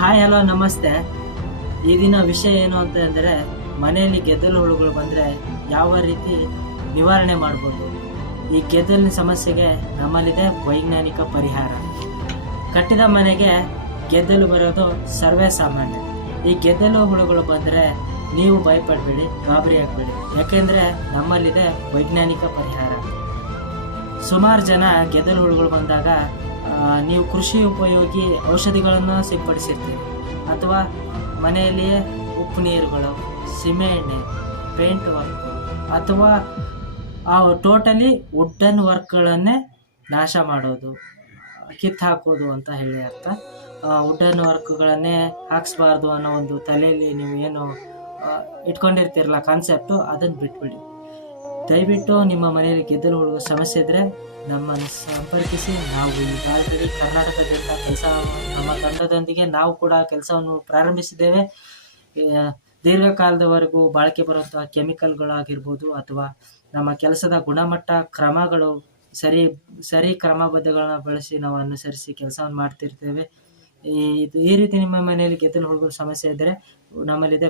Hi hello ನಮಸ್ತೆ. ಈ ದಿನ ವಿಷಯ ಏನು ಅಂತ ಅಂದರೆ ಮನೆಯಲ್ಲಿ ಗೆದ್ದಲು ಹುಳುಗಳು ಬಂದರೆ ಯಾವ ರೀತಿ ನಿವಾರಣೆ ಮಾಡ್ಬೋದು. ಈ ಗೆದ್ದಲಿನ ಸಮಸ್ಯೆಗೆ ನಮ್ಮಲ್ಲಿದೆ ವೈಜ್ಞಾನಿಕ ಪರಿಹಾರ. ಕಟ್ಟಿದ ಮನೆಗೆ ಗೆದ್ದಲು ಬರೋದು ಸರ್ವೇ ಸಾಮಾನ್ಯ. ಈ ಗೆದ್ದಲು ಹುಳುಗಳು ಬಂದರೆ ನೀವು ಭಯಪಡಬೇಡಿ, ಗಾಬರಿ ಆಗಬೇಡಿ, ಯಾಕೆಂದರೆ ನಮ್ಮಲ್ಲಿದೆ ವೈಜ್ಞಾನಿಕ ಪರಿಹಾರ. ಸುಮಾರು ಜನ ಗೆದ್ದಲು ಹುಳುಗಳು ಬಂದಾಗ ನೀವು ಕೃಷಿ ಉಪಯೋಗಿ ಔಷಧಿಗಳನ್ನು ಸಿಂಪಡಿಸಿರ್ತೀರಿ, ಅಥವಾ ಮನೆಯಲ್ಲಿಯೇ ಉಪ್ಪು ನೀರುಗಳು, ಸೀಮೆಎಣ್ಣೆ, ಪೇಂಟ್ ವರ್ಕ್, ಅಥವಾ ಟೋಟಲಿ ವುಡ್ಡನ್ ವರ್ಕ್ಗಳನ್ನೇ ನಾಶ ಮಾಡೋದು, ಕಿತ್ತು ಹಾಕೋದು ಅಂತ ಹೇಳಿ ಅರ್ಥ. ವುಡ್ಡನ್ ವರ್ಕ್ಗಳನ್ನೇ ಹಾಕ್ಸ್ಬಾರ್ದು ಅನ್ನೋ ಒಂದು ತಲೆಯಲ್ಲಿ ನೀವು ಏನು ಇಟ್ಕೊಂಡಿರ್ತೀರಲ್ಲ ಕಾನ್ಸೆಪ್ಟು, ಅದನ್ನು ಬಿಟ್ಬಿಡಿ. ದಯವಿಟ್ಟು ನಿಮ್ಮ ಮನೆಯಲ್ಲಿ ಗೆದ್ದಲು ಹುಳುಗ ಸಮಸ್ಯೆ ಇದ್ದರೆ ನಮ್ಮನ್ನು ಸಂಪರ್ಕಿಸಿ. ನಾವು ಈಗಾಗಲೇ ಕರ್ನಾಟಕದಿಂದ ನಮ್ಮ ತಂಡದೊಂದಿಗೆ ನಾವು ಕೂಡ ಕೆಲಸವನ್ನು ಪ್ರಾರಂಭಿಸಿದ್ದೇವೆ. ದೀರ್ಘಕಾಲದವರೆಗೂ ಬಾಳಿಕೆ ಬರುವಂತಹ ಕೆಮಿಕಲ್ಗಳಾಗಿರ್ಬೋದು, ಅಥವಾ ನಮ್ಮ ಕೆಲಸದ ಗುಣಮಟ್ಟ ಕ್ರಮಗಳು ಸರಿ ಕ್ರಮಬದ್ಧಗಳನ್ನ ಬಳಸಿ ನಾವು ಅನುಸರಿಸಿ ಕೆಲಸವನ್ನು ಮಾಡ್ತಿರ್ತೇವೆ. ಈ ರೀತಿ ನಿಮ್ಮ ಮನೆಯಲ್ಲಿ ಗೆದ್ದಲು ಹುಳುಗಳ ಸಮಸ್ಯೆ ಇದ್ದರೆ ನಮ್ಮಲ್ಲಿದೆ